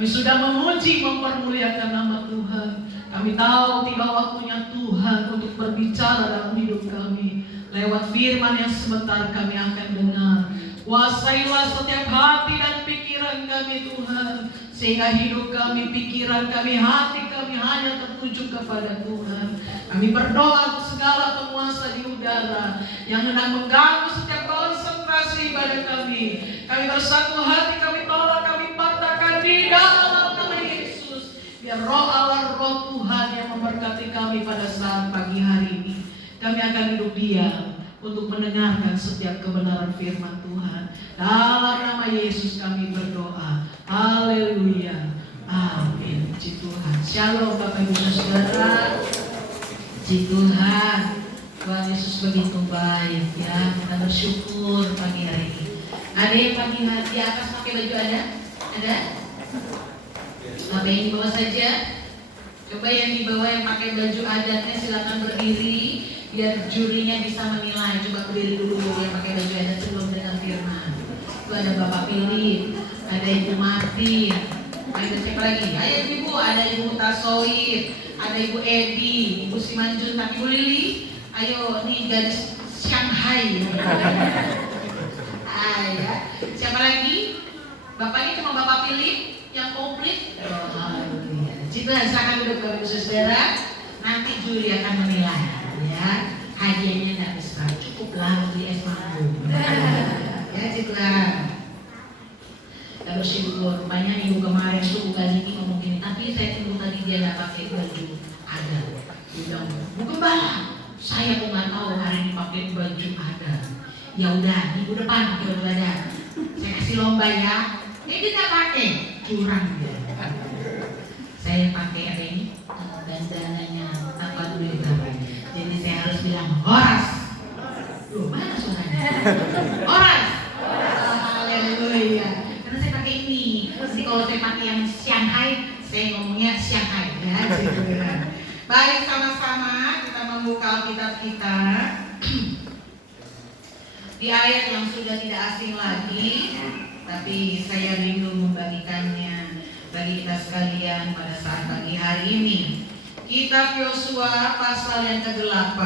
Kami sudah memuji, mempermuliakan nama Tuhan. Kami tahu tiba waktunya Tuhan untuk berbicara dalam hidup kami. Lewat firman yang sebentar kami akan dengar. Kuasailah setiap hati dan pikiran kami Tuhan, sehingga hidup kami, pikiran kami, hati kami hanya tertuju kepada Tuhan. Kami berdoa untuk segala penguasa di udara yang hendak mengganggu setiap konsentrasi ibadah kami. Kami bersatu hati, kami tolak, kami patahkan di dalam nama Yesus. Biar roh Allah, roh Tuhan yang memberkati kami pada saat pagi hari ini. Kami akan hidup diam untuk mendengarkan setiap kebenaran firman Tuhan. Dalam nama Yesus kami berdoa. Haleluya. Amin. Puji Tuhan. Shalom Bapak Ibu Saudara. Puji Tuhan. Tuhan Yesus begitu baik ya. Kita bersyukur pagi hari ini. Ada yang pagi hari di atas pakai baju ada? Ada? Apa yang di bawah saja? Coba yang di bawah yang pakai baju adatnya silakan berdiri biar jurinya bisa menilai. Coba berdiri dulu yang pakai baju adat sebelum dengar firman. Itu ada Bapak Philip, ada Ibu Martin, ada siapa lagi? Ayo Ibu, ada Ibu Tasoid, ada Ibu Edi, Ibu Simanjun, Ibu Lili. Ayo, ini gadis Shanghai. Ya. Siapa lagi? Bapaknya cuma Bapak Philip yang komplit. Silakan silakan duduk Bapak Ibu Saudara. Nanti juri akan menilai. Ya, hadiahnya tidak besar, cukuplah beli es mango. Ya, Tuhan. Kita bersyukur. Rupanya minggu kemarin suku gaji ini ngomong gini, tapi saya tunggu tadi dia nggak pakai baju adat. Dia bilang, Bu Gembala, saya kok nggak tahu hari ini pakai baju adat. Ya udah, minggu depan pakai baju adat. Saya kasih lomba ya. Dia tidak pakai, curang dia. Saya pakai apa ini? Bandananya apa dulu itu? Jadi saya harus bilang Horas. Loh, mana suaranya? Horas. Haleluya. Karena saya pakai ini. Jadi kalau saya pakai yang Shanghai, saya ngomongnya Shanghai ya. Baik, sama-sama kita membuka Alkitab kita di ayat yang sudah tidak asing lagi, tapi saya rindu membagikannya bagi kita sekalian pada saat pagi hari ini. Kitab Yosua pasal yang ke-8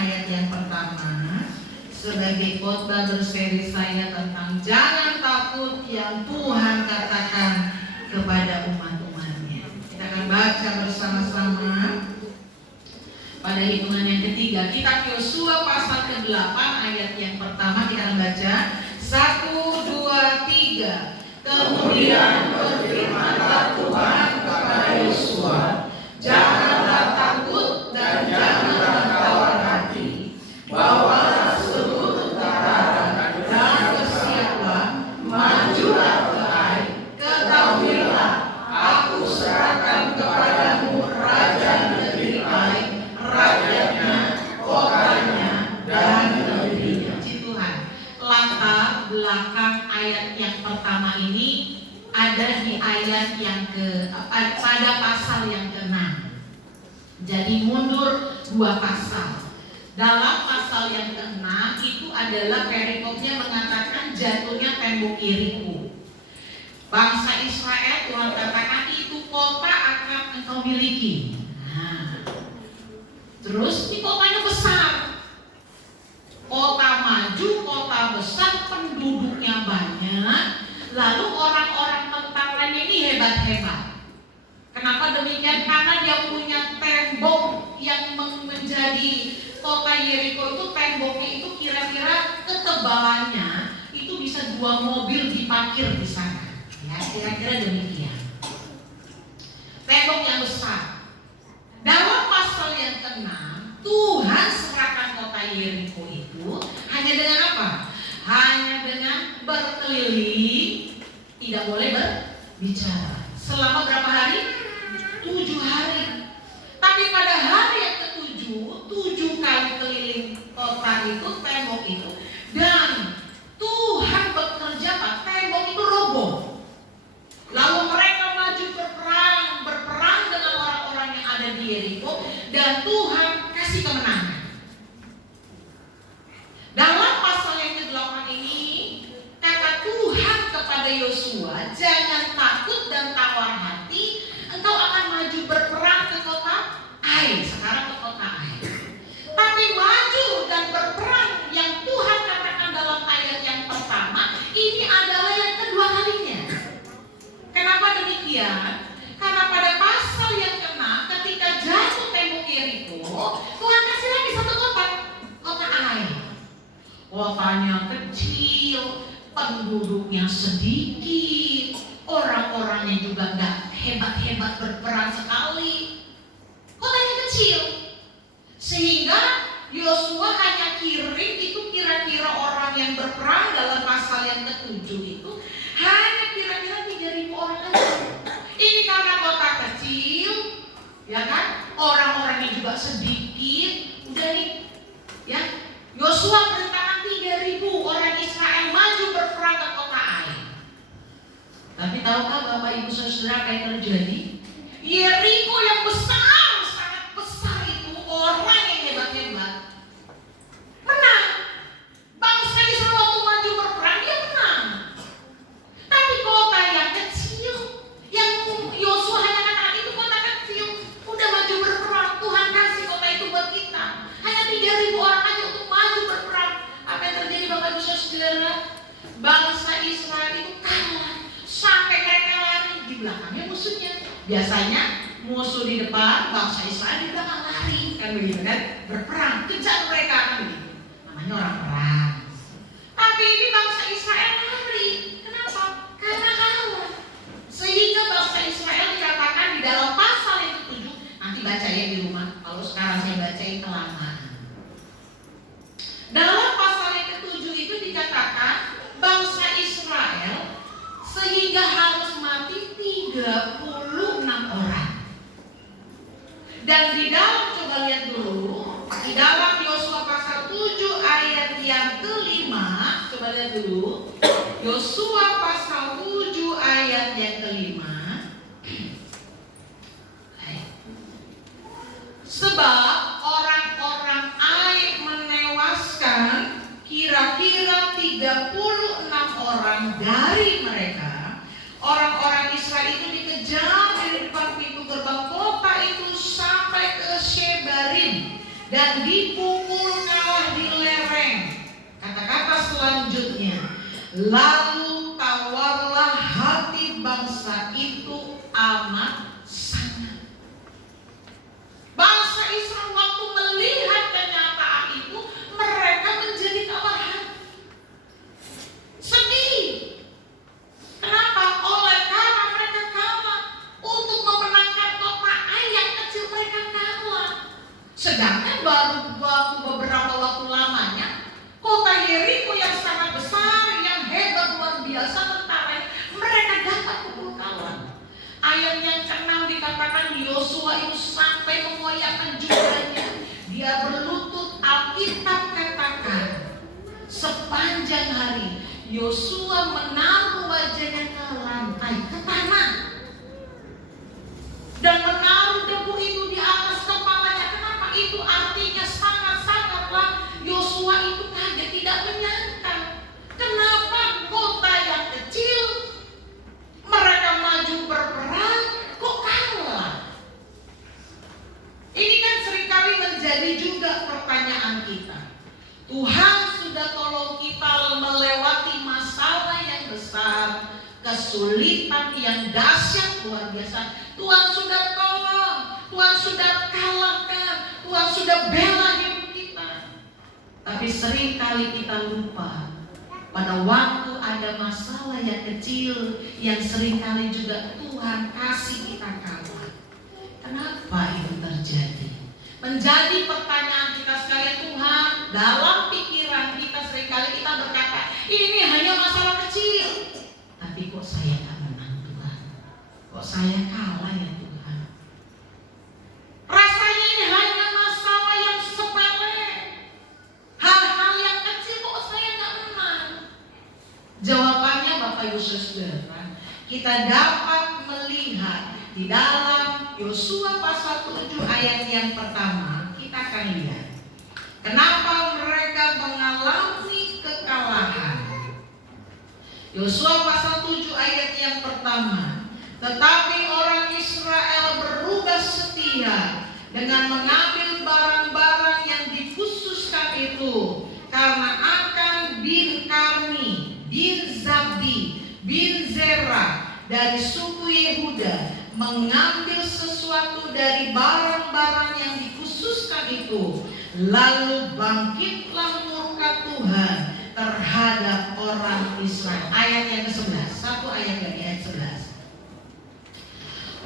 ayat yang pertama sebagai khotbah berseri saya tentang jangan takut yang Tuhan katakan kepada umat-umatnya. Kita akan baca bersama-sama pada hitungan yang ketiga. Kitab Yosua pasal ke-8 ayat yang pertama kita akan baca 1, 2, 3. Kemudian berfirmanlah Tuhan kepada Yosua, janganlah takut dan janganlah tawar hati, bawalah seluruh tentara dan bersiaplah, majulah ke Ai, ketahuilah aku serahkan kepadamu raja negeri Ai, rajanya, kotanya, dan negerinya. Tuhan, latar belakang ayat yang pertama ini ada di ayat yang pada pasal yang ke-6. Jadi mundur 2 pasal. Dalam pasal yang ke-6 itu adalah perikopnya mengatakan jatuhnya tembok Yeriko. Bangsa Israel Tuhan katakan itu kota akan engkau miliki. Nah, terus ini kotanya besar. Kota maju, kota besar, penduduknya banyak. Lalu orang-orang tentaranya ini hebat-hebat. Kenapa demikian? Karena dia punya tembok yang menjadi kota Yeriko itu, temboknya itu kira-kira ketebalannya itu bisa 2 mobil diparkir di sana. Ya, kira-kira demikian. Tembok yang besar. Dalam pasal yang ke-6, Tuhan serahkan kota Yeriko itu hanya dengan apa? Hanya dengan berkeliling, tidak boleh berbicara. Selama berapa hari? 7 hari. Tapi pada hari yang ke-7, 7 kali keliling kota itu, tembok itu, dan Tuhan bekerja, Pak, tembok itu roboh. Lalu mereka maju berperang dengan orang-orang yang ada di Yeriko, dan Tuhan kasih kemenangan. Dalam pasal yang ke-8 ini, kata Tuhan kepada Yosua, jangan takut dan tawar penduduknya sedikit, orang-orangnya juga nggak hebat-hebat berperang sekali, kotanya kecil, sehingga Yosua hanya kirim itu kira-kira orang yang berperang dalam pasal yang ke-7 itu hanya kira-kira 3.000 orang aja. Ini karena kota kecil, ya kan? Orang-orangnya juga sedikit. Udah nih, ya. Yosua perintahkan 3.000 orang Israel maju berperang ke kota Ai. Tapi tahukah Bapak Ibu Saudara apa yang terjadi? Yeriko yang besar, sangat besar itu, orang yang hebat-hebat menang. Bangsa Israel waktu maju berperang dia menang. Tapi kota yang kecil, yang Yosua hanya katakan itu kota kecil, udah maju berperang, Tuhan kasih kota itu buat kita. Hanya 3.000 orang aja untuk maju berperang. Apa yang terjadi Bapak Ibu Saudara? Bangsa Israel itu kalah, sampai mereka lari, di belakangnya musuhnya. Biasanya musuh di depan, bangsa Israel di belakang lari, kan begitu kan? Berperang, kejar mereka, kan begitu. Namanya orang perang. Tapi ini bangsa Israel lari. Kenapa? Karena kalah. Sehingga bangsa Israel dikatakan di dalam pasal yang ke-7, nanti baca ya di rumah. Kalau sekarang saya bacain kelamaan. Dalam pasal yang ke-7 itu dikatakan bangsa Israel sehingga harus mati 36 orang. Dan di dalam, coba lihat dulu, di dalam Yosua pasal 7 ayat yang ke-5, coba lihat dulu. Yosua pasal 7 ayat yang ke-5. Sebab orang-orang Ai menewaskan kira-kira 36 orang dari mereka. Orang-orang Israel itu dikejar dari depan pintu gerbang kota itu sampai ke Shebarim dan dipukul kalah di lereng. Kata-kata selanjutnya, lalu tawarlah hati bangsa itu amat sangat. Bangsa Israel waktu melihat kenyataan itu, mereka menjadi tawar hati, sedih. Kenapa? Oleh karena mereka kalah. Untuk memenangkan kota Ai yang kecil mereka kalah. Sedangkan baru beberapa waktu lamanya, kota Yeriko yang sangat besar, yang hebat luar biasa tentaranya, mereka dapat pukul kalah. Ayat yang ke-6 dikatakan Yosua itu sampai mengoyakkan jubahnya. Dia berlutut, Alkitab katakan sepanjang hari Yosua menaruh wajahnya ke lantai, ke tanah, dan menaruh debu itu di atas kepalanya. Kenapa? Itu artinya sangat-sangatlah Yosua itu kaget, tidak menyangka. Kenapa kota yang kecil mereka maju berperang kok kalah? Ini kan seringkali menjadi juga pertanyaan kita. Tuhan sudah tolong kita melewati masalah yang besar, kesulitan yang dahsyat luar biasa. Tuhan sudah tolong, Tuhan sudah kalahkan, Tuhan sudah bela hidup kita. Tapi seringkali kita lupa, pada waktu ada masalah yang kecil yang seringkali juga Tuhan kasih kita kalah. Kenapa itu terjadi? Menjadi pertanyaan kita sekalian. Tuhan, dalam pikiran kita seringkali kita berkata, ini hanya masalah kecil. Tapi kok saya tak menang Tuhan? Kok saya kalah ya Tuhan? Rasanya ini hanya masalah yang sepele, hal-hal yang kecil, kok saya tak menang? Jawabannya Bapak Ibu Saudara, kita dapat melihat di dalam Yosua pasal 7 ayat yang pertama. Kita akan lihat kenapa mereka mengalami kekalahan. Yosua pasal 7 ayat yang pertama. Tetapi orang Israel berubah setia dengan mengambil barang-barang yang dikhususkan itu, karena akan bin Karmi, bin Zabdi, bin Zerah dari suku Yehuda mengambil sesuatu dari barang-barang yang dikhususkan itu. Lalu bangkitlah murka Tuhan terhadap orang Israel. Ayat yang ke-11, satu ayat lagi, ayat 11.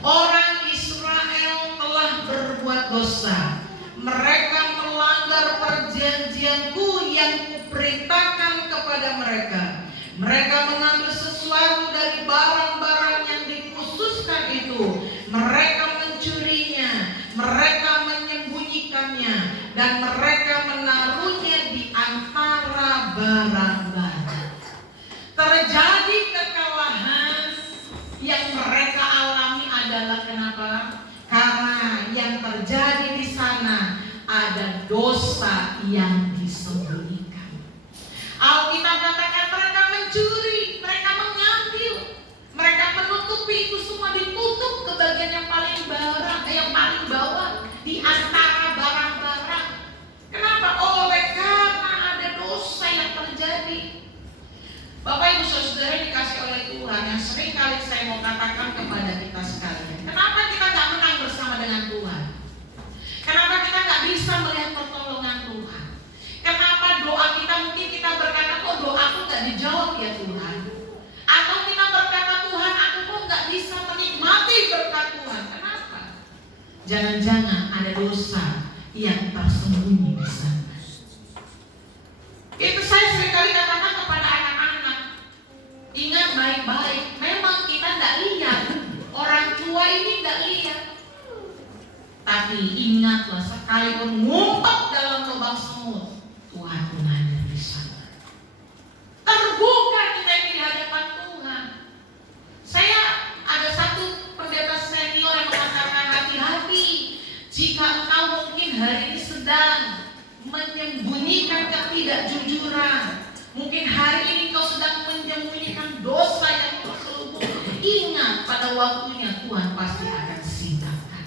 Orang Israel telah berbuat dosa. Mereka melanggar perjanjianku yang kuperintahkan kepada mereka. Mereka mengambil sesuatu dari barang-barang yang dikhususkan itu. Mereka mencurinya, mereka menyembunyikannya, dan mereka menaruhnya di antara barang-barang. Terjadi kekalahan yang mereka alami adalah kenapa? Karena yang terjadi di sana ada dosa yang disembunyikan. Alkitab katakan mereka mencuri, mereka mengambil, mereka menutupi, itu semua ditutup ke bagian yang paling bawah di antara barang-barang. Kenapa? Oleh karena ada dosa yang terjadi. Bapak Ibu Saudara dikasih oleh Tuhan, yang sering kali saya mau katakan kepada kita sekalian, kenapa kita gak menang bersama dengan Tuhan? Kenapa kita gak bisa melihat pertolongan Tuhan? Kenapa doa kita mungkin kita berkata, oh doaku gak dijawab ya Tuhan? Atau kita berkata, Tuhan aku kok gak bisa menikmati berkat Tuhan? Kenapa? Jangan-jangan ada dosa yang tersembunyi di sana. Itu saya seringkali katakan kepada anak-anak, ingat baik-baik, memang kita tidak lihat, orang tua ini tidak lihat. Tapi ingatlah, sekalipun ngumpet dalam lubang semut, Tuhan pun ada di sana. Terbuka kita ini di hadapan Tuhan. Saya ada satu pendeta senior yang mengatakan, hati-hati jika engkau mungkin hari ini sedang menyembunyikan ketidakjujuran. Mungkin hari ini kau sedang menyembunyikan dosa yang terselubung. Ingat, pada waktunya Tuhan pasti akan singkapkan.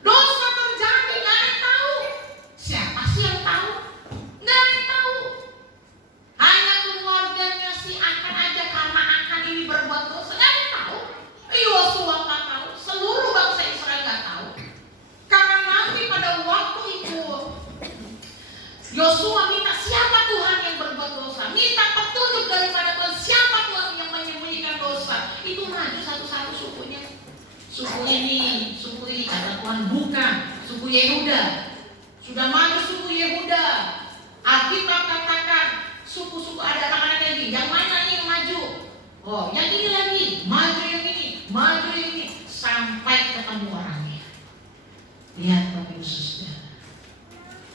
Dosa terjadi, gak ada yang tahu. Siapa sih yang tahu? Gak ada yang tahu. Hanya keluarganya si Akan aja, karena Akan ini berbuat dosa. Gak ada yang tahu. Yosua gak tahu. Seluruh bangsa Israel gak tahu. Karena nanti pada waktu itu Yosua minta siapa Tuhan yang berbuat dosa, minta petunjuk daripada Tuhan, siapa Tuhan yang menyembunyikan dosa. Itu maju satu-satu sukunya. Suku ini kata Tuhan bukan, suku Yehuda. Sudah maju suku Yehuda. Alkitab katakan suku-suku ada anak-anak lagi. Yang mana ini yang maju? Oh, yang ini lagi, maju yang ini, maju yang ini, sampai ketemu orangnya. Lihat Bapak Ibu Saudara.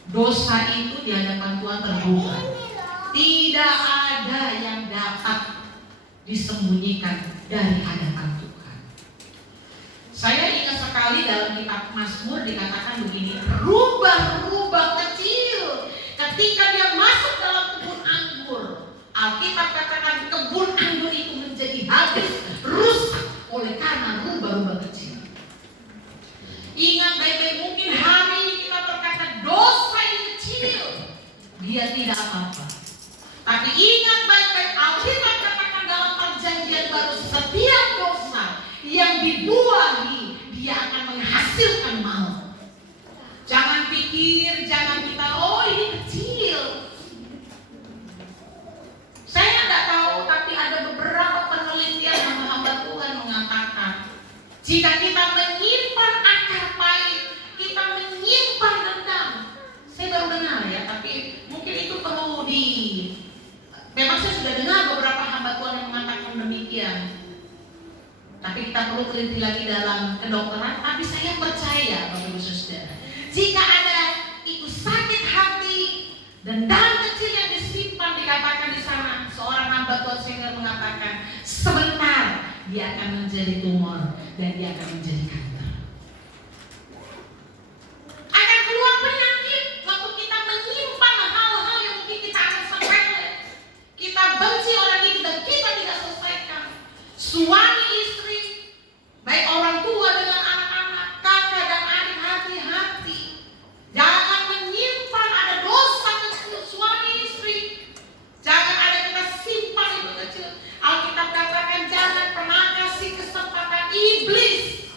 Dosa itu di hadapan Tuhan terbuka. Tidak ada yang dapat disembunyikan dari hadapan Tuhan. Saya ingat sekali dalam kitab Mazmur dikatakan begini, rubah-rubah kecil ketika dia masuk dalam kebun anggur. Alkitab katakan kebun anggur itu menjadi habis, rusak oleh karena rubah-rubah kecil. Ingat baik-baik, mungkin hari ini kita berkata dosa ini kecil, dia tidak apa-apa. Tapi ingat baik-baik, Alkitab katakan dalam perjanjian baru, setiap dosa yang dibuahi dia akan menghasilkan maut. Jangan pikir, jangan kita, oh ini kecil. Saya tidak tahu, tapi ada beberapa penelitian yang hamba Tuhan mengatakan, jika kita menyimpan akar pahit, kita menyimpan dendam. Saya baru dengar ya, tapi mungkin itu perlu memang saya sudah dengar beberapa hamba Tuhan yang mengatakan demikian. Tapi kita perlu teliti lagi dalam kedokteran. Tapi saya percaya Bapak Ibu Saudara, jika ada itu sakit hati, dendam kecil yang disimpan, dikatakan di sana, seorang hamba Tuhan senior mengatakan, sebentar dia akan menjadi tumor dan dia akan menjadi kanker. Akan keluar penyakit waktu kita menyimpan hal-hal yang mungkin kita akan sepele. Kita benci orang itu dan kita tidak selesaikan. Suami istri, baik orang tua dengan anak-anak, kakak dan adik, hati-hati. Jangan menyimpan ada dosa kecil suami istri. Jangan ada kita simpan itu kecil. Alkitab katakan jangan pernah kasih kesempatan iblis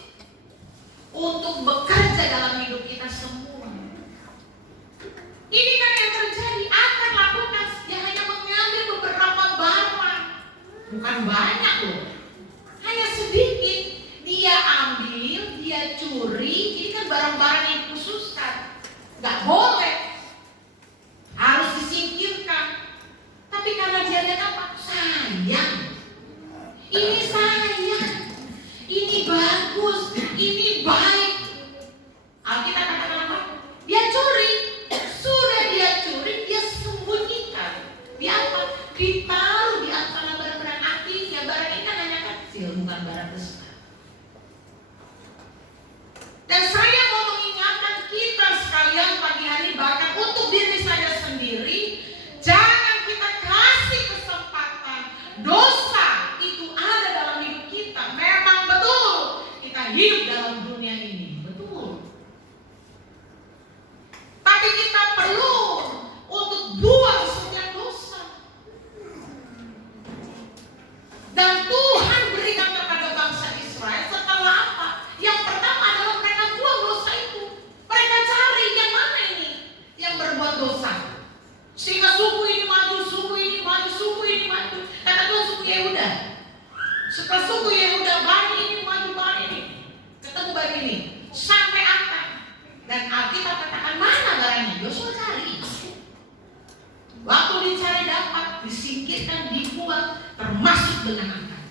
dengan akal.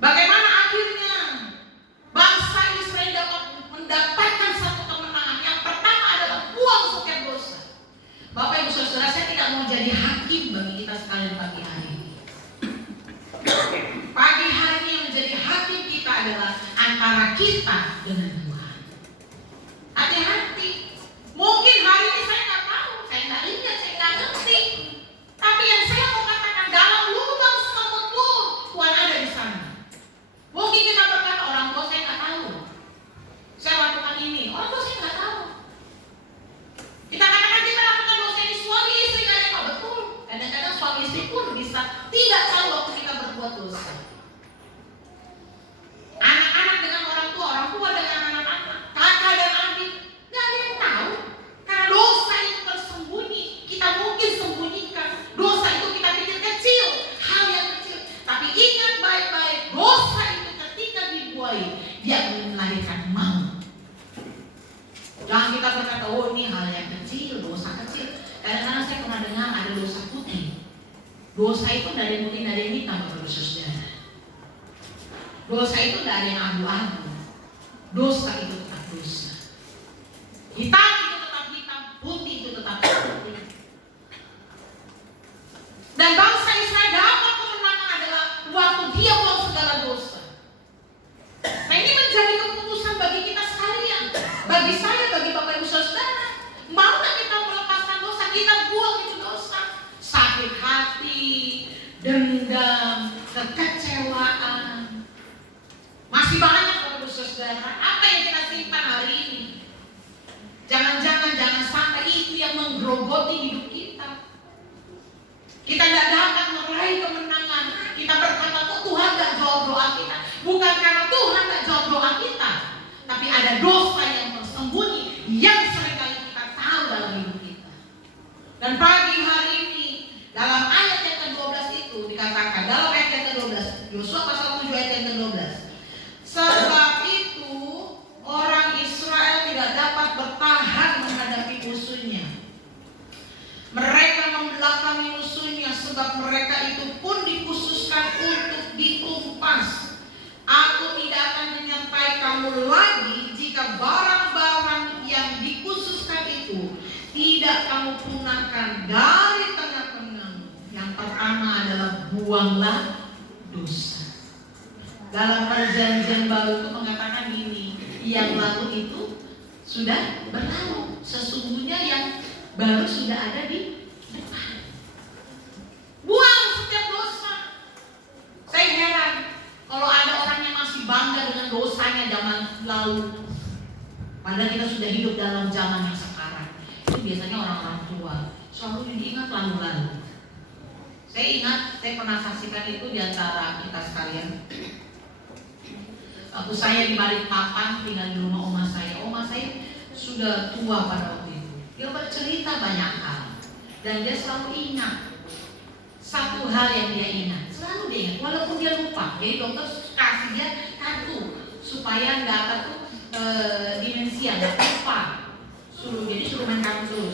Bagaimana akhirnya bangsa Israel dapat mendapatkan satu kemenangan? Yang pertama adalah buang setiap dosa. Bapak Ibu Saudara, saya tidak mau jadi hakim bagi kita sekalian pagi hari ini. Pagi hari ini yang menjadi hakim kita adalah antara kita dengan Tuhan. Hati-hati. Mungkin hari ini saya nggak tahu, saya nggak ingat, saya nggak ngerti. Tapi yang saya mau katakan, dalam lubang semut pun Tuhan ada di sana. Mungkin kita berkata, orang tua saya nggak tahu, saya lakukan ini, orang tua saya nggak tahu. Kita katakan kita lakukan dosa ini, suami istri nggak ada yang tahu. Betul. Kadang-kadang suami istri pun bisa tidak tahu waktu kita berbuat dosa. Anak-anak dengan orang tua dengan anak-anak, kakak dan adik, nggak ada yang tahu. Karena dosa itu tersembunyi. Kita mungkin sembunyikan. Dosa itu kita pikir kecil, hal yang kecil. Tapi ingat baik-baik, dosa itu ketika dibuai, dia akan melahirkan maut. Jangan kita berkata, oh ini hal yang kecil, dosa kecil. Kadang-kadang saya pernah dengar ada dosa putih. Dosa itu dari putih, dari hitam, Bapak Saudara. Dosa itu tidak ada yang abu-abu. Dosa itu tetap dosa. Hitam itu tetap hitam, putih itu tetap putih. Dan bangsa Israel dapat kemenangan adalah waktu dia buang segala dosa. Nah, ini menjadi keputusan bagi kita sekalian, bagi saya, bagi Bapak Ibu Saudara. Mau tak kita melepaskan dosa, kita buang itu dosa. Sakit hati, dendam, kekecewaan. Masih banyak Bapak Ibu Saudara, apa yang kita simpan hari ini? Jangan sampai itu yang menggerogoti hidup kita. Kita tidak dapat meraih kemenangan. Kita berkata, kok Tuhan tidak jawab doa kita? Bukan karena Tuhan tidak jawab doa kita, tapi ada dosa yang tersembunyi yang seringkali kita tahu dalam hidup kita. Dan pagi hari ini dalam ayat yang ke-12 itu dikatakan, dalam ayat yang ke-12, Yosua pasal 7 ayat yang ke-12, sebab itu orang Israel tidak dapat bertahan menghadapi musuhnya. Mereka membelakangi musuhnya, sebab mereka itu pun dikhususkan untuk ditumpas. Aku tidak akan menyertai kamu lagi jika barang-barang yang dikhususkan itu tidak kamu punahkan dari tengah-tengahmu. Yang pertama adalah buanglah dosa. Dalam perjanjian baru itu mengatakan ini, yang lalu itu sudah berlalu. Sesungguhnya yang baru sudah ada di depan. Buang setiap dosa. Saya heran kalau ada orang yang masih bangga dengan dosanya zaman lalu, padahal kita sudah hidup dalam zaman yang sekarang. Itu biasanya orang-orang tua selalu diingat lalu-lalu. Saya ingat, saya pernah saksikan itu di antara kita sekalian. Waktu saya di Balikpapan tinggal di rumah oma saya sudah tua pada waktu itu. Dia bercerita banyak hal dan dia selalu ingat satu hal yang dia ingat, selalu dia ingat walaupun dia lupa. Jadi dokter kasih dia kartu supaya nggak apa tuh demensia, nggak lupa. Suruh main kartu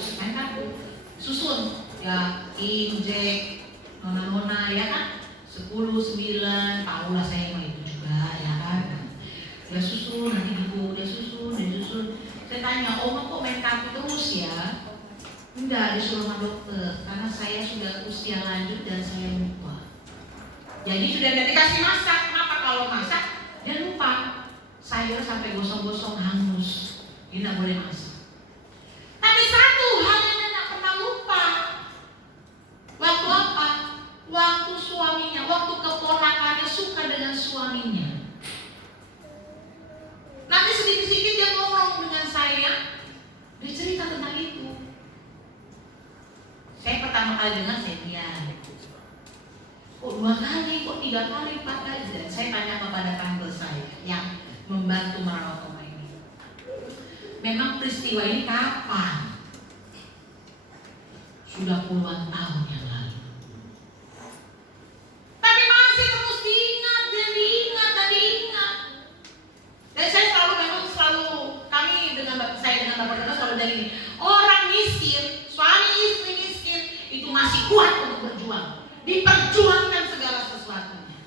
susun ya, injek nona ya kan, 10, 9, tahulah saya mau itu juga ya kan. Dia susun, nanti ibu dia susun. Saya tanya, oma kok main kartu terus ya? Enggak, disuruh sama dokter, karena saya sudah usia lanjut dan saya lupa. Jadi sudah dikasih masak, kenapa kalau masak dia lupa? Sayur sampai gosong-gosong hangus, dia tidak boleh masak. Tapi satu hal yang dia tidak pernah lupa. Waktu apa? Waktu suaminya, waktu keponakannya suka dengan suaminya. Nanti sedikit-sedikit dia ngomong dengan saya, dia cerita tentang itu. Saya pertama kali dengar, saya diam. Kok 2 kali, kok 3 kali, 4 kali? Dan saya tanya kepada tante saya yang membantu merawat rumah ini. Memang peristiwa ini kapan? Sudah puluhan tahun yang lalu. Tapi masih terus diingat dan diingat. Dan saya kami dengan Bapak selalu dari ini. Orang miskin, suami istri miskin itu masih kuat untuk diperjuangkan segala sesuatunya.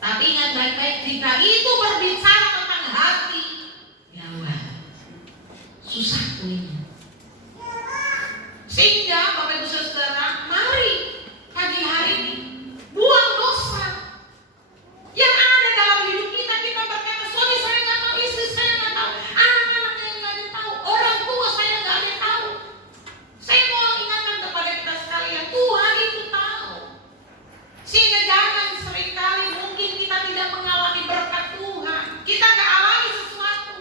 Tapi ingat baik-baik, jika itu berbicara tentang hati, gawat, susah tulinya. Sehingga Bapak Ibu Saudara, mari pagi hari ini buang dosa yang ada dalam hidup kita. Kita berkata, suami saya nggak tahu, istri saya nggak tahu, anak-anak yang nggak ada tahu, orang tua saya nggak ada tahu. Saya mau ingatkan kepada kita sekalian, Tuhan itu tahu. Sehingga jangan seringkali mungkin kita tidak mengalami berkat Tuhan, kita nggak alami sesuatu,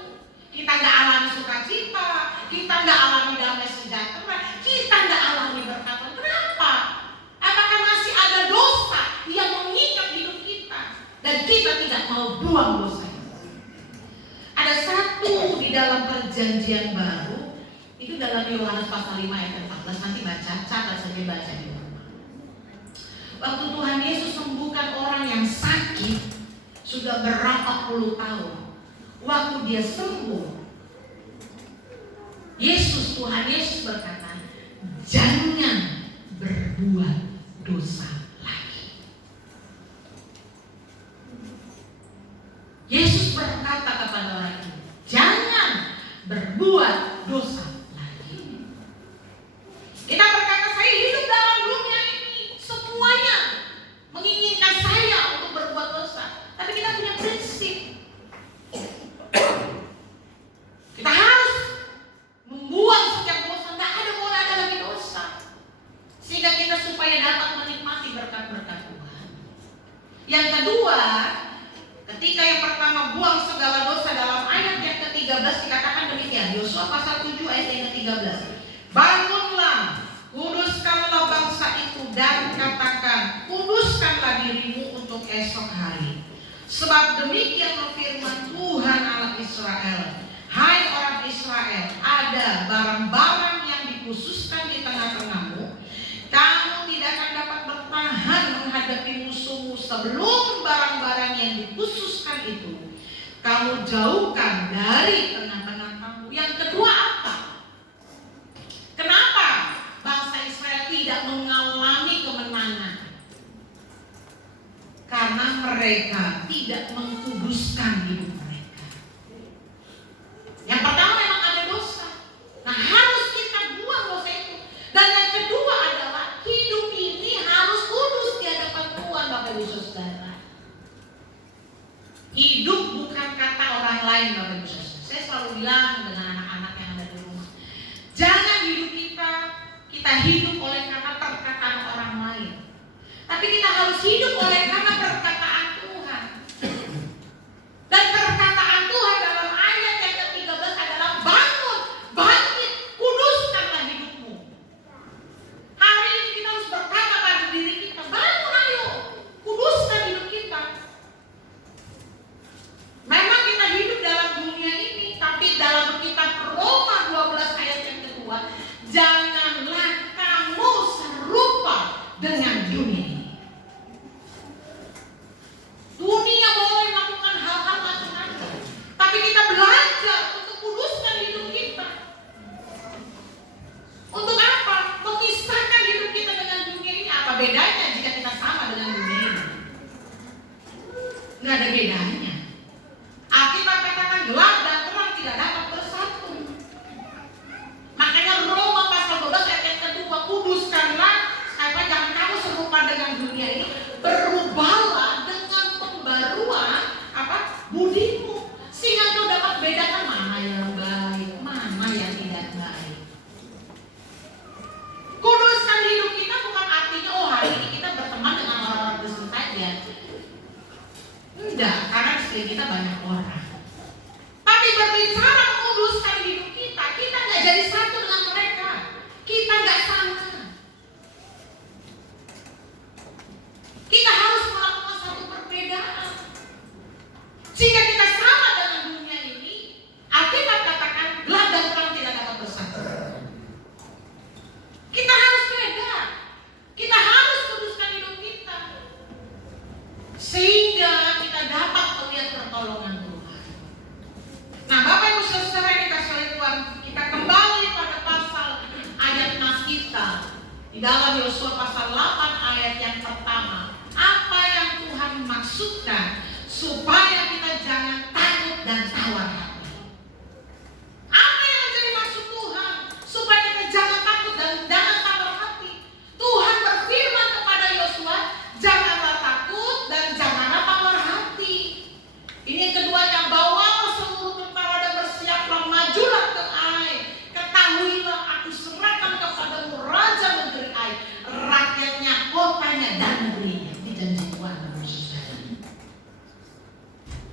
kita nggak alami sukacita, kita nggak alami damai sejahtera, kita nggak alami berkat. Kenapa? Apakah masih ada dosa yang mengikat hidup kita dan kita tidak mau buang dosa itu? Ada satu di dalam perjanjian baru, itu dalam Yohanes pasal 5 ayat 14, nanti baca, catat saja baca di rumah. Waktu Tuhan Yesus sembuhkan orang yang sakit sudah berapa puluh tahun, waktu dia sembuh, Tuhan Yesus berkata, jangan berbuat dosa lagi. Yesus berkata kepada orang itu, jangan berbuat dosa lagi. Kita berkata, saya hidup dalam dunia ini, semuanya menginginkan saya untuk berbuat dosa. Tapi kita punya prinsip, kita harus membuang setiap dosa. Tidak ada boleh ada lagi dosa, sehingga kita supaya dapat menikmati berkat-berkat Tuhan. Yang kedua, ketika yang pertama buang segala dosa, dalam ayat yang ke-13 dikatakan demikian. Yosua pasal 7 ayat yang ke-13. Bangunlah, kuduskanlah bangsa itu dan katakan, kuduskanlah dirimu untuk esok hari. Sebab demikian firman Tuhan Allah Israel. Hai orang Israel, ada barang-barang yang dikhususkan di tengah-tengahmu. Kamu tidak akan dapat bertahan menghadapi musuhmu sebelum barang-barang yang dikhususkan itu kamu jauhkan dari tengah-tengah kamu. Yang kedua apa? Kenapa bangsa Israel tidak mengalami kemenangan? Karena mereka tidak mengkuduskan hidup mereka. Yang pertama memang ada dosa. Nah, harus kita buang dosa itu. Dan yang kedua adalah hidup ini harus kudus di hadapan Tuhan, Bapak Ibu Saudara. Hidup bukan kata orang lain, Bapak Ibu Saudara. Saya selalu bilang dengan anak-anak yang ada di rumah, jangan hidup kita hidup oleh karena perkataan orang lain, tapi kita harus hidup oleh karena perkataan Tuhan. Dan perkataan Tuhan dalam ayat yang ke-13 adalah bangun, bangkit, kuduskanlah hidupmu. Hari ini kita harus berkata pada diri kita, bangun, ayo, kuduskan hidup kita. Memang kita hidup dalam dunia ini, tapi dalam kitab Roma 12 ayat yang kedua, janganlah kamu serupa dengan dunia ini. Dunia boleh melakukan hal-hal macam-macam, tapi kita belajar untuk kuduskan hidup kita. Untuk apa? Mengisahkan hidup kita dengan dunia ini. Apa bedanya jika kita sama dengan dunia ini? Nggak ada bedanya. Alkitab katakan gelap dan terang tidak dapat bersatu. Makanya Roma pasal 12 ayat yang kedua, kuduskanlah, jangan kamu serupa dengan dunia ini, berubahlah dengan pembaruan budimu, sehingga kau dapat bedakan mana yang baik, mana yang tidak baik. Kuduskan hidup kita bukan artinya hari ini kita berteman dengan orang-orang Kristen saja. Enggak, karena di sekeliling kita banyak orang. Tapi berbicara kuduskan hidup kita, kita nggak jadi satu dengan mereka. Kita nggak sama. Kita harus melakukan satu perbedaan. Jika kita sama dengan dunia ini, Alkitab katakan gelap dan terang tidak dapat bersatu. Kita harus beda. Kita harus kuduskan hidup kita, sehingga kita dapat melihat pertolongan Tuhan. Nah, Bapak Ibu Di dalam Yosua pasal 8 ayat yang pertama, apa yang Tuhan maksudkan supaya kita jangan takut dan tawar hati. Apa yang menjadi maksud Tuhan supaya kita jangan takut dan jangan tawar hati? Tuhan berfirman kepada Yosua, janganlah takut dan janganlah tawar hati. Ini keduanya, bawalah seluruh tentara dan bersiaplah, majulah ke Ai. Ketahuilah aku serahkan kepadamu raja negeri Ai, rakyatnya, kotanya dan negerinya. Ini janji Tuhan.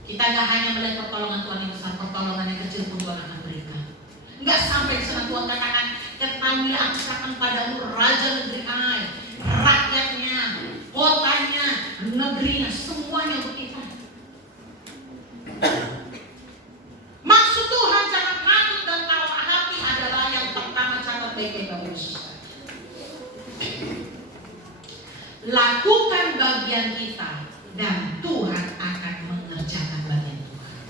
Kita gak hanya melihat pertolongan Tuhan yang besar, pertolongan yang kecil pun Tuhan akan berikan. Gak sampai di sana Tuhan katakan, ketahuilah aku serahkan padamu raja negeri Ai, rakyatnya, kotanya, negerinya, semuanya untuk kita. Maksud Tuhan jangan takut dan tawar hati adalah yang pertama, catat baik-baik Bapak Ibu Saudara. Lakukan bagian kita dan Tuhan akan mengerjakan bagian Tuhan.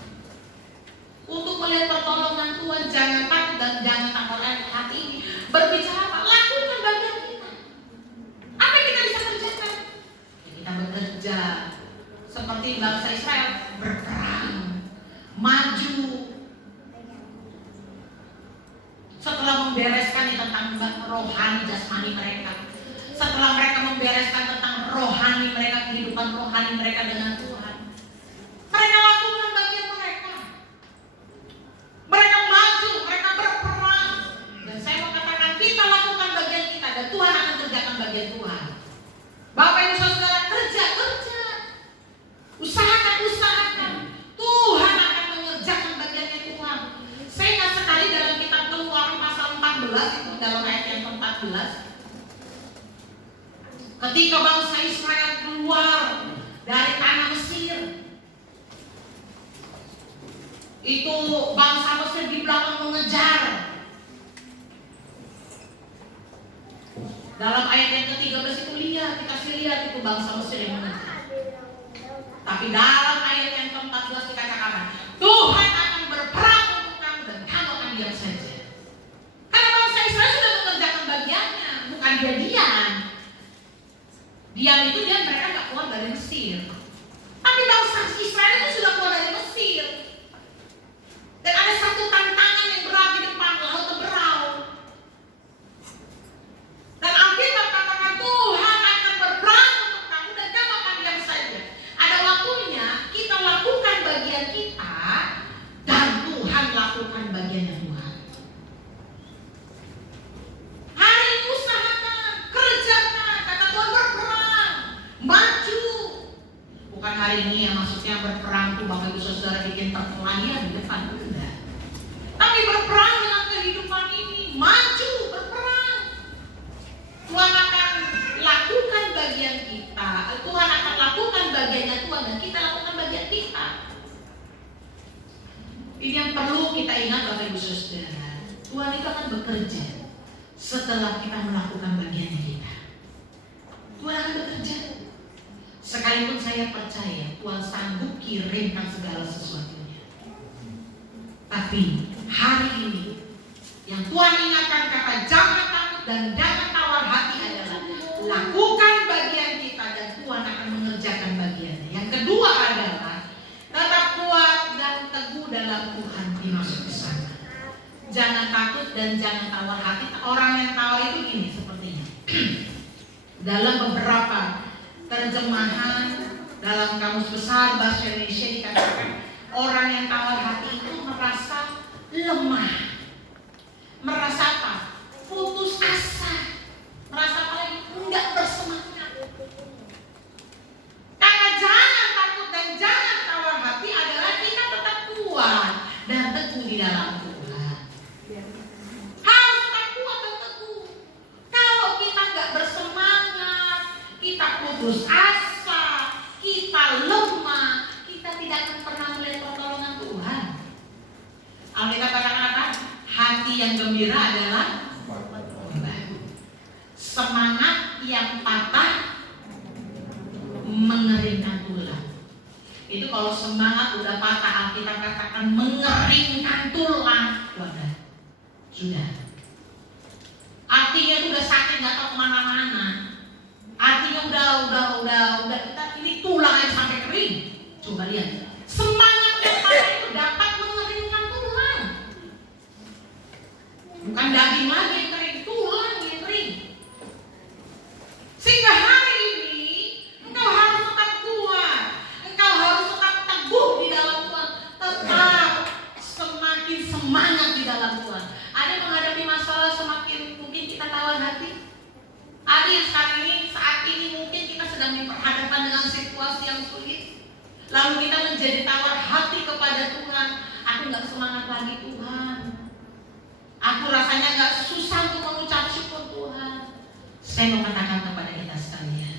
Untuk melihat pertolongan Tuhan, jangan takut dan jangan tawar hati ini. Berbicara apa? Lakukan bagian kita. Apa yang kita bisa kerjakan? Ya, kita bekerja seperti bangsa Israel, berperang, maju. Setelah membereskan tentang rohani jasmani mereka, setelah mereka membereskan tentang rohani mereka, kehidupan rohani mereka dengan Tuhan, mereka lakukan bagian mereka. Mereka maju, mereka berperang. Dan saya mau katakan, kita lakukan bagian kita dan Tuhan akan kerjakan bagian Tuhan. Bapak Ibu Saudara, kerja. Usahakan. Tuhan akan mengerjakan bagiannya Tuhan. Saya ingat sekali dalam kitab Keluaran pasal 14, itu dalam ayat yang ke-14. Ketika bangsa Israel keluar dari tanah Mesir, itu bangsa Mesir di belakang mengejar. Dalam ayat yang ke-13 itu dikasih lihat itu bangsa Mesir yang mengejar. Tapi dalam ayat yang ke-14 dikatakan, Tuhan akan berperang untuk kamu dan kamu akan diam saja. Karena bangsa Israel sudah mengerjakan bagiannya, bukan dia diam. Diam itu mereka gak keluar dari Mesir. Tapi bangsa Israel itu sudah keluar dari Mesir. Dan ada satu tantangan yang berat di depan, laut Teberau. Dan Alkitab katakan Tuhan akan berperang untuk kamu dan kamu akan diam saja. Ada waktunya kita lakukan bagian kita dan Tuhan lakukan bagiannya Tuhan. Hari ini usahakan, kerjakan, kata Tuhan berperang, maju. Bukan hari ini yang maksudnya berperang tuh Bapak Ibu Saudara bikin perkelahian di depan, enggak. Tapi berperang dengan kehidupan ini, maju, berperang. Tuhan akan lakukan bagian kita, Tuhan akan lakukan bagiannya Tuhan dan kita lakukan bagian kita. Ini yang perlu kita ingat Bapak Ibu Saudara. Tuhan itu akan bekerja setelah kita melakukan bagiannya kita. Tuhan akan bekerja. Sekalipun saya percaya Tuhan sanggup kirimkan segala sesuatunya. Tapi hari ini yang Tuhan ingatkan kata jangan takut dan jangan tawar hati adalah lakukan bagian kita dan Tuhan akan mengerjakan bagiannya. Yang kedua adalah tetap kuat dan teguh dalam Tuhan dimasuk ke sana. Jangan takut dan jangan tawar hati. Orang yang tawar itu gini sepertinya. Dalam beberapa terjemahan dalam Kamus Besar Bahasa Indonesia dikatakan orang yang tawar hati itu merasa lemah, merasa apa? Putus asa, merasa apa lagi? Enggak bersemangat. Karena jangan takut dan jangan tawar hati adalah kita tetap kuat dan teguh di dalam Tuhan. Harus tetap kuat dan teguh. Kalau kita enggak bersemangat, kita putus asa, kita lemah, kita tidak akan pernah melihat pertolongan Tuhan. Alkitab katakan apa? Hati yang gembira adalah semangat yang patah mengeringkan tulang. Itu kalau semangat udah patah, Alkitab katakan mengeringkan tulang. Sudah. Artinya itu udah sakit nggak tahu kemana-mana. Artinya udah kita ini tulang aja sampai kering. Coba lihat. Semangat yang mana itu dapat mengeringkan tulang. Bukan daging lagi yang kering, tulang yang kering. Sehingga hari ini engkau harus tetap kuat. Engkau harus tetap teguh di dalam Tuhan. Tetap semakin semangat di dalam Tuhan. Ada yang menghadapi masalah semakin mungkin kita tawar hati. Ada yang sekarang ini, saat ini mungkin kita sedang berhadapan dengan situasi yang sulit. Lalu kita menjadi tawar hati kepada Tuhan. Aku gak semangat lagi Tuhan. Aku rasanya gak susah untuk mengucap syukur Tuhan. Saya mau katakan kepada kita sekalian,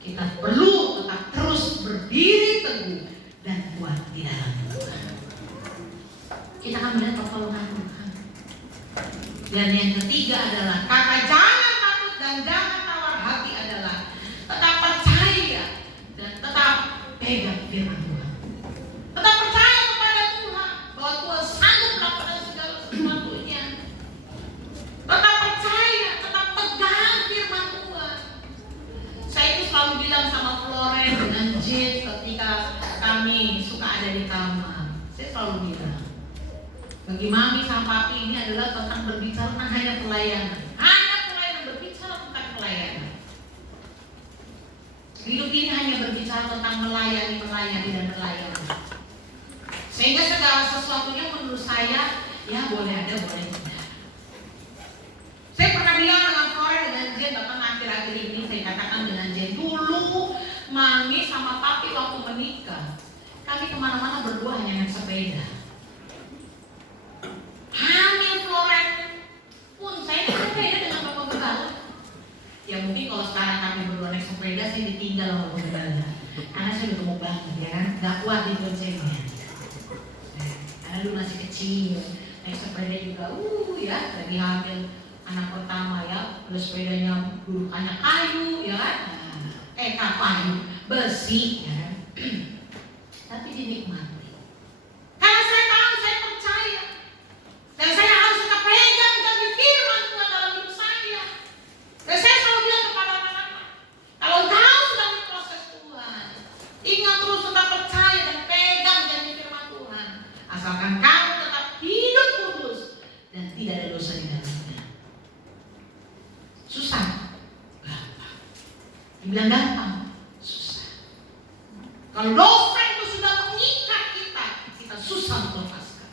kita perlu tetap terus berdiri teguh dan kuat di dalam Tuhan. Kita akan melihat pertolongan Tuhan. Dan yang ketiga adalah kata jangan takut dan jangan tawar hati adalah tetap percaya dan tetap pegang firman Tuhan. Tetap percaya kepada Tuhan bahwa Tuhan sanggup melakukan segala sesuatunya. Tetap percaya, tetap pegang firman Tuhan. Saya itu selalu bilang sama Florence dengan Jade ketika kami suka ada di kamar. Saya selalu bilang, bagi mami sama papi ini adalah tentang berbicara tentang hanya pelayanan. Hanya pelayanan, berbicara tentang pelayanan. Hidup ini hanya berbicara tentang melayani dan melayani. Sehingga segala sesuatunya menurut saya, ya boleh ada, boleh tidak. Saya pernah bilang dengan Flora, dengan Jen, bahkan akhir-akhir ini saya katakan dengan Jen, dulu mami sama papi waktu menikah, kami kemana-mana berdua hanya naik sepeda. Hamil Florence pun saya naik sepeda dengan Bapak Gembala. Ya mungkin kalau sekarang kami berdua naik sepeda, saya ditinggal sama Bapak Gembala. Karena saya udah gemuk banget ya kan, gak kuat di goncengnya. Karena dulu masih kecil, naik sepeda juga, ya lagi hamil anak pertama ya, udah sepedanya dudukannya kayu ya kan, kayu besi ya kan. Tapi dinikmati. Karena saya tahu, saya percaya. Dan saya harus tetap pegang janji firman Tuhan dalam hidup saya. Dan saya selalu bilang kepada anak-anak, kalau kau sedang diproses Tuhan, ingat terus tetap percaya dan pegang janji firman Tuhan. Asalkan kamu tetap hidup kudus dan tidak ada dosa di dalamnya. Susah? Gampang. Dibilang gampang? Susah. Kalau dosa itu sudah mengikat kita, kita susah untuk lepaskan.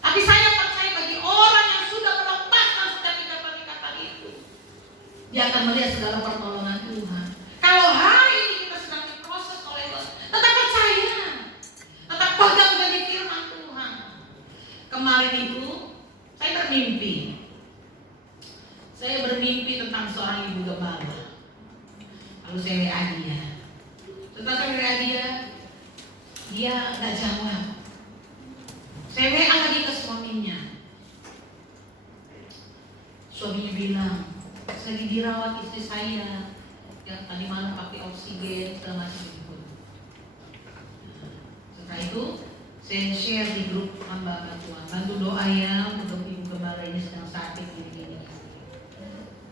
Tapi saya percaya bagi orang yang sudah melepaskan setiap ikatan-ikatan itu, dia akan melihat segala pertolongan Tuhan. Kalau hari ini kita sedang diproses oleh Tuhan, tetap percaya, tetap pegang janji firman Tuhan. Kemarin itu saya bermimpi. Saya bermimpi tentang seorang ibu gembala. Lalu saya WA dia. Setelah saya WA dia nggak jawab. Saya WA lagi ke suaminya. Suaminya bilang, saya lagi dirawat istri saya, yang tadi malam pakai oksigen segala macam itu. Setelah itu saya share di grup hamba Tuhan, bantu doa ya untuk ibu gembala ini sedang sakit gini-gini.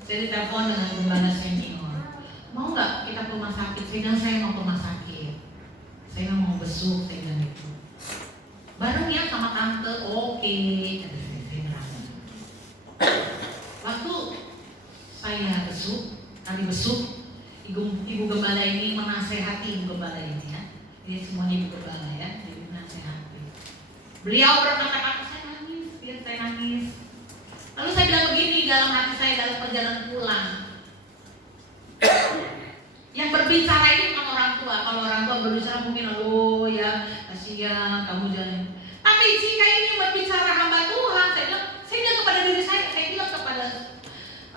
Saya ditelepon dengan gembala senior, mau nggak kita ke rumah sakit? Saya bilang saya mau ke rumah sakit, saya mau besuk, saya bilang itu. Bareng ya sama tante, oke. Waktu saya besuk, ibu gembala ini menasehati ibu gembala ini ya. Ini semuanya ibu gembala ya, jadi menasehati. Beliau berkata-kata, saya nangis. Lalu saya bilang begini dalam hati saya dalam perjalanan pulang. Yang berbicara ini bukan orang tua. Kalau orang tua berbicara mungkin, oh ya kasihan kamu jangan. Tapi jika ini yang berbicara hamba Tuhan, saya bilang kepada diri saya bilang kepada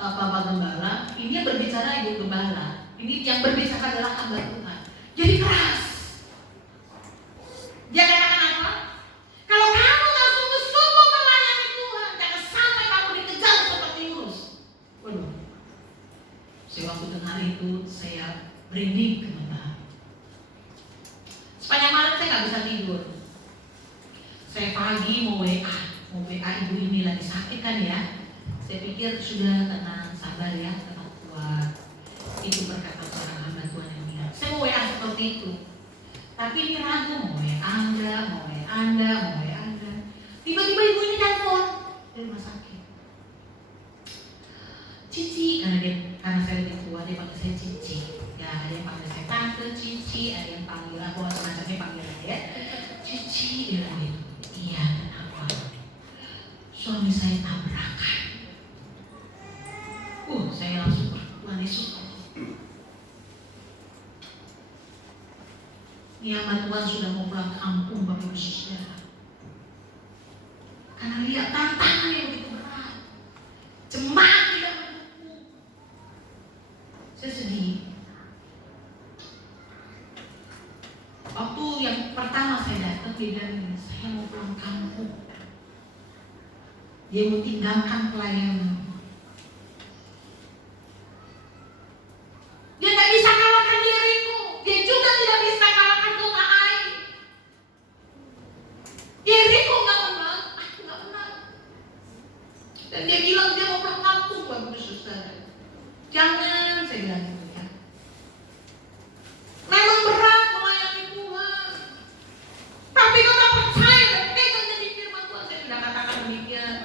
Bapak Gembala, ini yang berbicara ibu gembala. Ini yang berbicara adalah hamba Tuhan. Jadi keras. Dia katakan apa? Kalau kamu gak sungguh-sungguh melayani Tuhan, jangan sampai kamu dikejar seperti Yunus. Waduh. Saya waktu dengar itu saya merinding kemenangan. Sepanjang malam saya gak bisa tidur. Saya pagi mau WA ibu ini lagi sakit kan ya. Saya pikir sudah tenang, sabar ya, tetap kuat. Itu berkata seorang hamba Tuhan yang bilang, saya mau WA seperti itu. Tapi ini ragu, mau WA Anda, mau WA Anda, mau WA Anda. Tiba-tiba ibu ini telepon dari rumah sakit. Cici, karena saya lebih tua, dia panggil saya Cici. Ya, ada yang panggil saya Tante Cici, ada yang panggil aku semacamnya panggil saya Cici. Dia bilang gitu. Iya, kenapa? Suami saya tabrakan. Saya langsung Tuhan Yesus. Nyaman Tuhan sudah mau pulang kampung Bapak Ibu Saudara. Karena lihat tantangan yang begitu berat. Jemaat tidak mendukung. Saya sedih. Waktu yang pertama saya datang, dia bilang, saya mau pulang kampung. Dia mau tinggalkan pelayanan. Dia tidak bisa kalahkan diriku. Dia juga tidak bisa kalahkan kota Ai. Diriku nggak menang, aku nggak menang. Dan dia bilang dia mau pulang kampung, Bapak Ibu Saudara. Jangan, saya bilang gitu ya. Memang berat melayani Tuhan. Tapi kalau percaya dan pegang jadi firman Tuhan, saya sudah katakan demikian.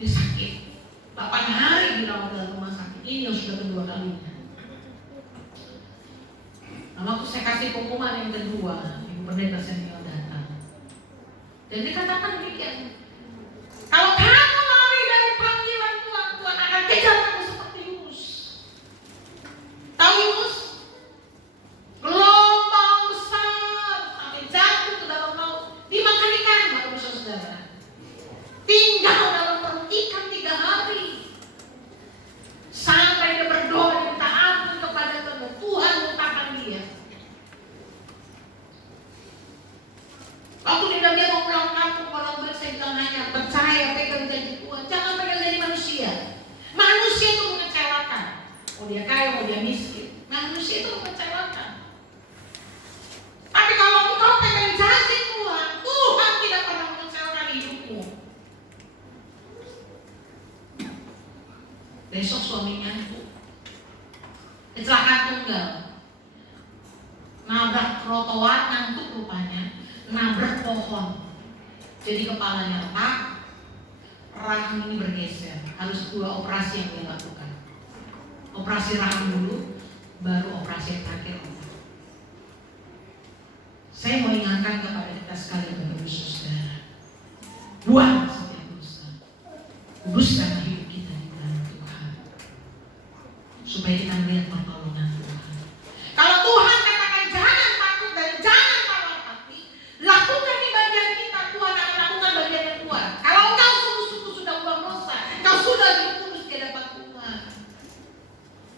Dia sakit. 8 hari dirawat dalam rumah sakit. Ini yang sudah kedua kalinya. Nah, waktu saya kasih pengumuman yang kedua, Ibu Pendeta Senior datang. Dan dia katakan demikian. Kalau kamu lari dari panggilan Tuhan, Tuhan akan kejar kamu seperti Yunus. Tahu Yunus? Gelombang besar sampai jatuh ke dalam laut, dimakan ikan, Bapak Ibu Saudara. Tinggal dalam perut ikan 3 hari. Sampai dia berdoa dan minta ampun kepada Tuhan. Tuhan muntahkan dia. Waktu dia mau pulang kampung, kalau saya bilang hanya percaya pegang janji Tuhan. Jangan pegang janji manusia. Manusia itu mengecewakan. Mau dia kaya, mau dia miskin. Manusia itu mengecewakan. Tapi kalau engkau pegang janji Tuhan, Tuhan tidak pernah mengecewakan hidupmu. Besok suaminya kecelakaan tunggal, nabrak trotoar, ngantuk rupanya, nabrak pohon. Jadi kepalanya retak, rahang ini bergeser. Harus 2 operasi yang dia lakukan. Operasi rahang dulu, baru operasi yang terakhir otak. Saya mau ingatkan kepada kita sekalian, Bapak Ibu Saudara, buang setiap dosa, kuduskan hidup kita di dalam Tuhan, supaya kita melihat pertolongan Tuhan. Kalau Tuhan katakan jangan takut dan jangan tawar hati, lakukan di bagian kita, Tuhan akan lakukan bagian yang Tuhan. Kalau engkau sungguh-sungguh sudah buang dosa, engkau sudah dikudus di hadapan Tuhan.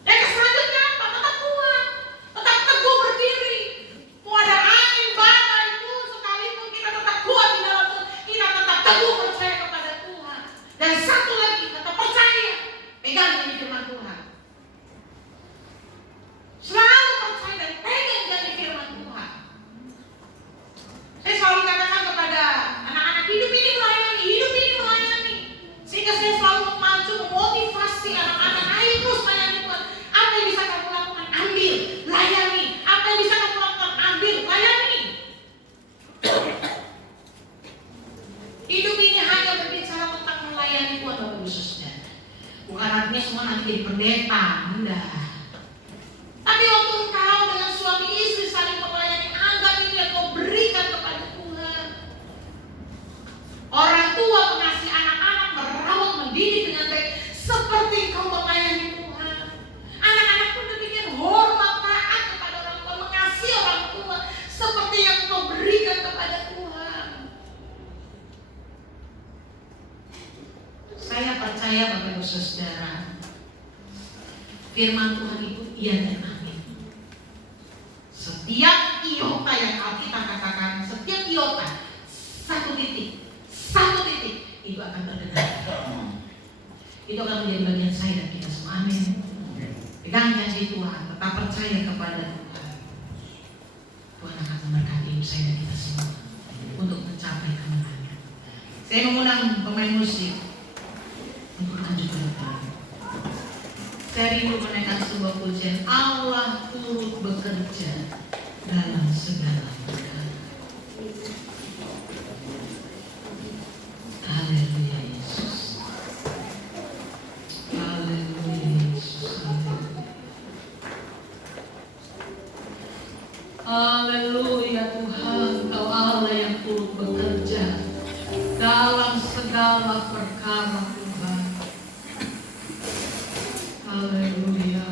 Yang selanjutnya apa? Tetap kuat, tetap teguh berdiri. Mau ada angin, badai pun sekalipun kita tetap kuat di dalam Tuhan. Kita tetap teguh percaya kepada Tuhan. Dan satu lagi, tetap percaya, pegang janji firman Tuhan. Selalu percaya dan pegang janji firman Tuhan. Saya selalu katakan kepada anak-anak, hidup ini melayani. Sehingga saya selalu memacu, memotivasi anak-anak, ayo terus melayani Tuhan. Apa yang bisa kamu lakukan? Ambil, layani. Apa yang bisa kamu lakukan? Ambil, layani. Hidup ini hanya berbicara tentang melayani Tuhan, Bapak Ibu Saudara. Bukan artinya semua nanti jadi pendeta, enggak. Tapi waktu engkau dengan suami istri saling melayani, anggap ini yang kau berikan kepada Tuhan. Orang tua mengasihi anak-anak, merawat, mendidik dengan baik, seperti engkau melayani Tuhan. Anak-anak pun demikian, hormat, taat kepada orang tua, mengasihi orang tua, seperti yang kau berikan kepada Tuhan. Saya percaya Bapak Ibu Saudara, firman Tuhan itu iya dan amin. Setiap iota yang Alkitab katakan, setiap iota, satu titik, itu akan terdengar. Itu akan menjadi bagian saya dan kita semua. Amin. Pegang janji Tuhan, tetap percaya kepada Tuhan. Tuhan akan memberkati hidup saya dan kita semua untuk mencapai kemenangan. Saya mengundang pemain musik Saya rindu menaikkan sebuah pujian. Allah turut bekerja dalam segala perkara. Haleluya Yesus. Haleluya Yesus. Haleluya. Haleluya Tuhan, Kau Allah yang turut bekerja dalam segala perkara Tuhan. Haleluya.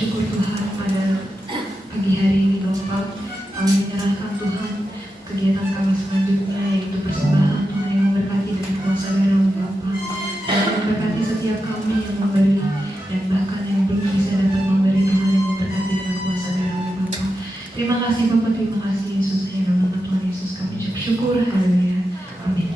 bersyukur Tuhan pada pagi hari ini Bapak. Kami menyerahkan Tuhan kegiatan kami selanjutnya, yaitu persembahan Tuhan yang memberkati dari kuasa darah Bapak. Tuhan memberkati setiap kami yang memberi dan bahkan yang belum bisa dapat memberi, Tuhan yang memberkati dengan kuasa darah Bapak. Terima kasih Bapak, terima kasih Yesus. Hanya dalam nama Tuhan Yesus kami bersyukur. Haleluya. Amin.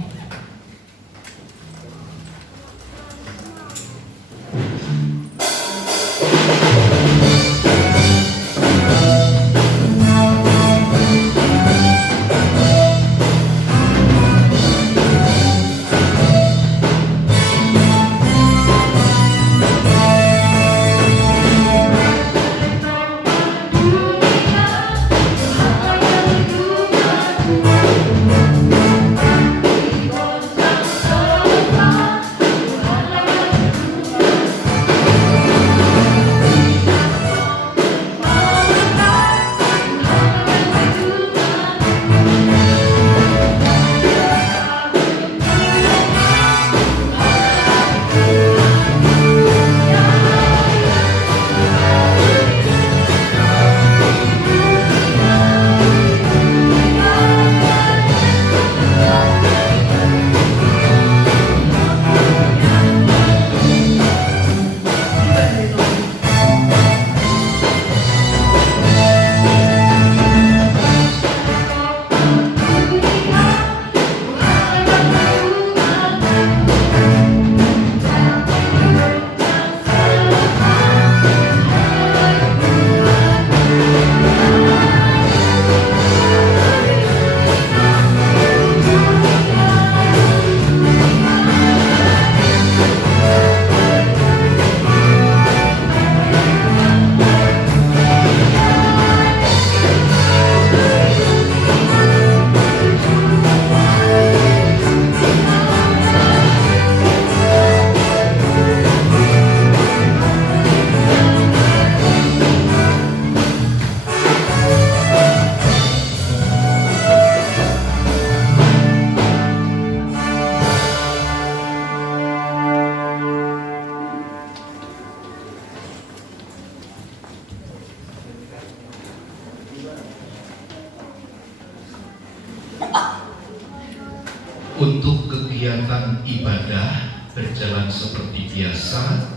Untuk kegiatan ibadah berjalan seperti biasa.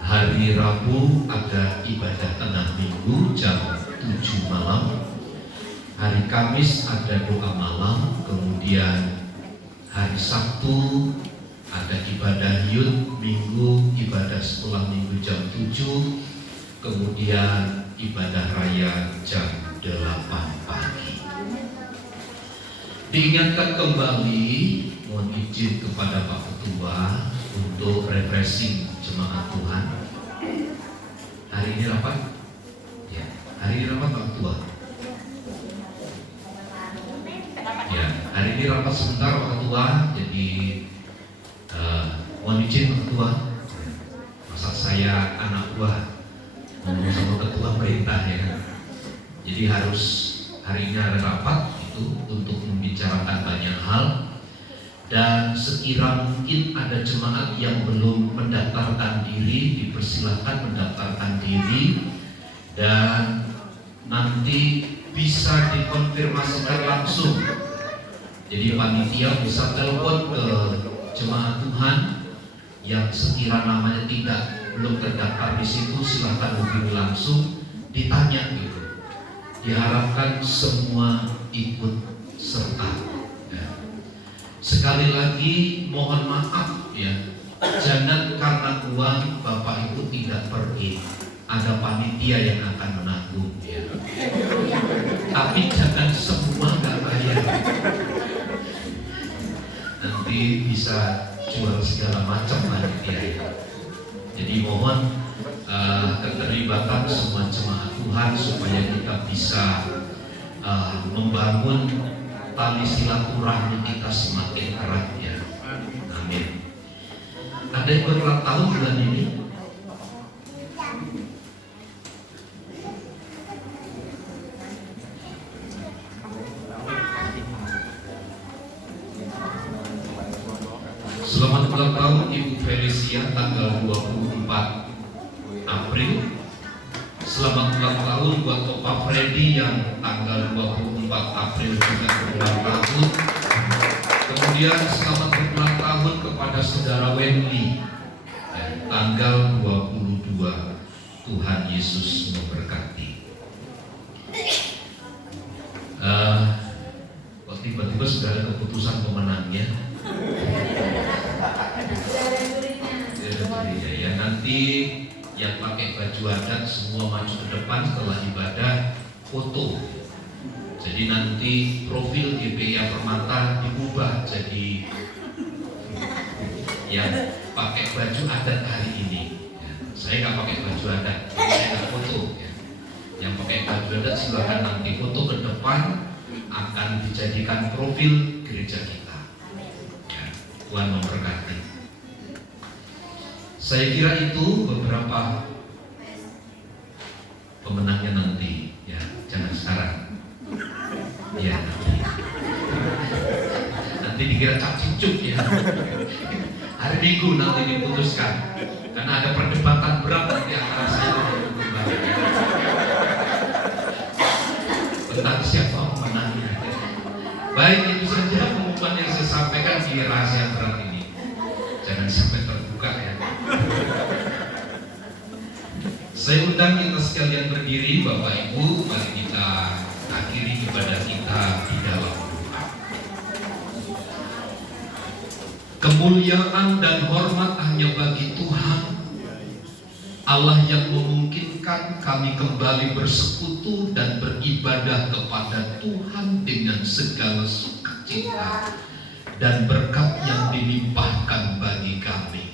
Hari Rabu ada ibadah tengah minggu jam 7 malam. Hari Kamis ada doa malam. Kemudian hari Sabtu ada ibadah Yud, Minggu ibadah setelah minggu jam 7. Kemudian ibadah raya jam 8 pagi. Diingatkan kembali, mohon izin kepada Pak Ketua untuk refreshing jemaat Tuhan. Hari ini rapat? Ya, hari ini rapat Pak Ketua. Ya, hari ini rapat sebentar Pak Ketua. Jadi mohon izin Pak Ketua. Masa saya anak buah ngomong sama Ketua perintah ya kan. Jadi harus hari ini ada rapat untuk membicarakan banyak hal, dan sekira mungkin ada jemaat yang belum mendaftarkan diri, dipersilahkan mendaftarkan diri, dan nanti bisa dikonfirmasikan langsung. Jadi panitia bisa telepon ke jemaat Tuhan yang sekira namanya belum terdaftar di situ, silahkan hubungi langsung, ditanya gitu. Diharapkan semua ikut serta ya. Sekali lagi mohon maaf ya, jangan karena uang Bapak Ibu tidak pergi, ada panitia yang akan menanggung ya. Tapi jangan semua nggak bayar, nanti bisa jual segala macam panitia ya. Jadi mohon keterlibatan semua jemaat Tuhan supaya kita bisa membangun tali silaturahmi kita semakin erat ya. Amin. Ada yang berulang tahun bulan ini? Selamat ulang tahun Ibu Felicia tanggal 24 April Selamat ulang tahun buat Bapak Freddy yang tanggal 24 April juga berulang tahun. Kemudian selamat berulang tahun kepada Saudara Wendy tanggal 22. Tuhan Yesus memberkati. Kok tiba-tiba sudah ada keputusan pemenangnya? Ya, nanti yang pakai baju adat semua maju ke depan setelah ibadah foto. Jadi nanti profil GPIA Permata diubah jadi yang pakai baju adat hari ini. Ya, saya nggak pakai baju adat, saya nggak foto. Ya. Yang pakai baju adat silakan nanti foto ke depan, akan dijadikan profil gereja kita. Ya, Tuhan memberkati. Saya kira itu beberapa pemenangnya nanti, ya jangan sekarang, ya nanti dikira Cak Cicuk ya. Hari Minggu nanti diputuskan, karena ada perdebatan berat nanti antara saya dan Bapak tentang siapa pemenangnya. Baik, itu saja pengumuman yang saya sampaikan di rahasia berat ini. Jangan sampai terbuka ya. Saya undang kita sekalian berdiri, Bapak Ibu, mari kita akhiri ibadah kita di dalam doa. Kemuliaan dan hormat hanya bagi Tuhan, Allah yang memungkinkan kami kembali bersekutu dan beribadah kepada Tuhan dengan segala sukacita dan berkat yang dilimpahkan bagi kami.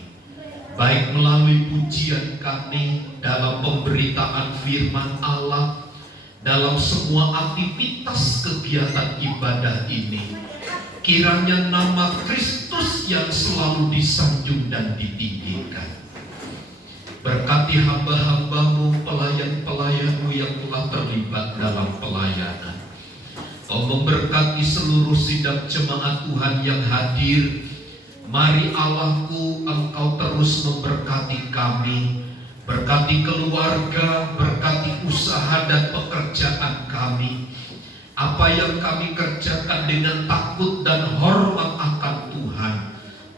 Baik melalui pujian kami dalam pemberitaan firman Allah, dalam semua aktivitas kegiatan ibadah ini, kiranya nama Kristus yang selalu disanjung dan ditinggikan. Berkati hamba-hambamu, pelayan-pelayanmu yang telah terlibat dalam pelayanan. Kau memberkati seluruh sidang jemaat Tuhan yang hadir. Mari Allahku, Engkau terus memberkati kami, berkati keluarga, berkati usaha dan pekerjaan kami. Apa yang kami kerjakan dengan takut dan hormat akan Tuhan,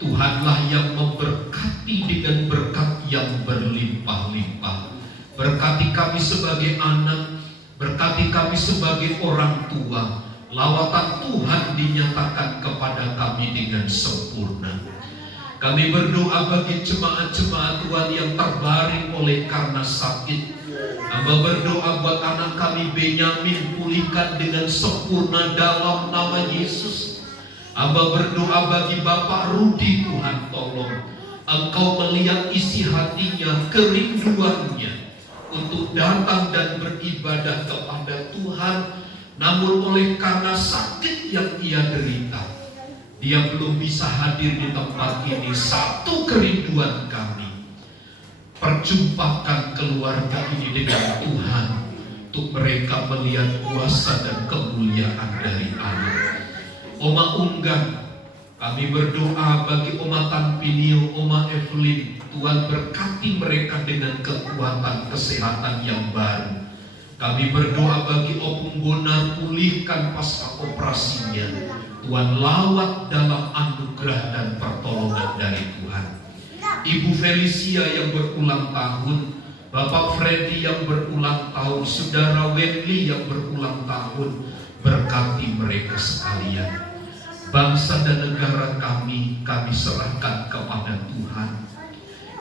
Tuhanlah yang memberkati dengan berkat yang berlimpah-limpah. Berkati kami sebagai anak, berkati kami sebagai orang tua. Lawatan Tuhan dinyatakan kepada kami dengan sempurna. Kami berdoa bagi jemaat-jemaat Tuhan yang terbaring oleh karena sakit. Hamba berdoa buat anak kami Benyamin, pulihkan dengan sempurna dalam nama Yesus. Hamba berdoa bagi Bapak Rudi, Tuhan tolong Engkau melihat isi hatinya, kerinduannya untuk datang dan beribadah kepada Tuhan. Namun oleh karena sakit yang ia derita, dia belum bisa hadir di tempat ini. Satu kerinduan kami, perjumpakan keluarga ini dengan Tuhan, untuk mereka melihat kuasa dan kemuliaan dari Allah. Oma Unggan, kami berdoa bagi Oma Tanpinio, Oma Evelyn. Tuhan berkati mereka dengan kekuatan kesehatan yang baru. Kami berdoa bagi Opung Bonar, pulihkan pasca operasinya. Tuhan lawat dalam anugerah dan pertolongan dari Tuhan. Ibu Felicia yang berulang tahun, Bapak Freddy yang berulang tahun, Saudara Wendy yang berulang tahun, berkati mereka sekalian. Bangsa dan negara kami serahkan kepada Tuhan.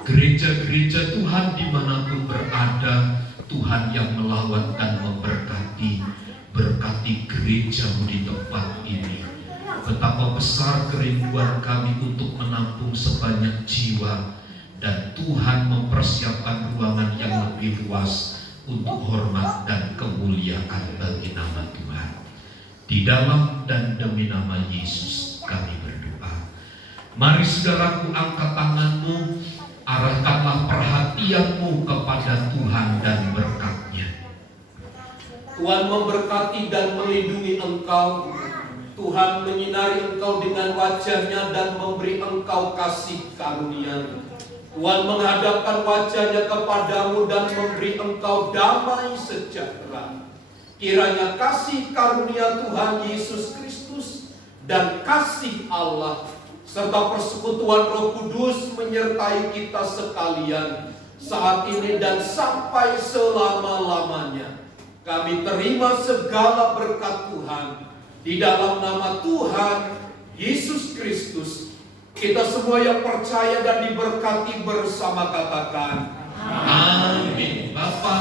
Gereja-gereja Tuhan dimanapun berada, Tuhan yang melawat dan memberkati. Berkati gerejamu di tempat ini. Betapa besar kerinduan kami untuk menampung sebanyak jiwa, dan Tuhan mempersiapkan ruangan yang lebih luas untuk hormat dan kemuliaan bagi nama Tuhan. Di dalam dan demi nama Yesus kami berdoa. Mari saudaraku, angkat tanganmu, arahkanlah perhatianmu kepada Tuhan dan berkat-Nya. Tuhan memberkati dan melindungi engkau. Tuhan menyinari engkau dengan wajah-Nya dan memberi engkau kasih karunia-Nya. Tuhan menghadapkan wajahnya kepadamu dan memberi engkau damai sejahtera. Kiranya kasih karunia Tuhan Yesus Kristus dan kasih Allah serta persekutuan Roh Kudus menyertai kita sekalian saat ini dan sampai selama-lamanya. Kami terima segala berkat Tuhan di dalam nama Tuhan Yesus Kristus. Kita semua yang percaya dan diberkati bersama katakan Amin. Bapa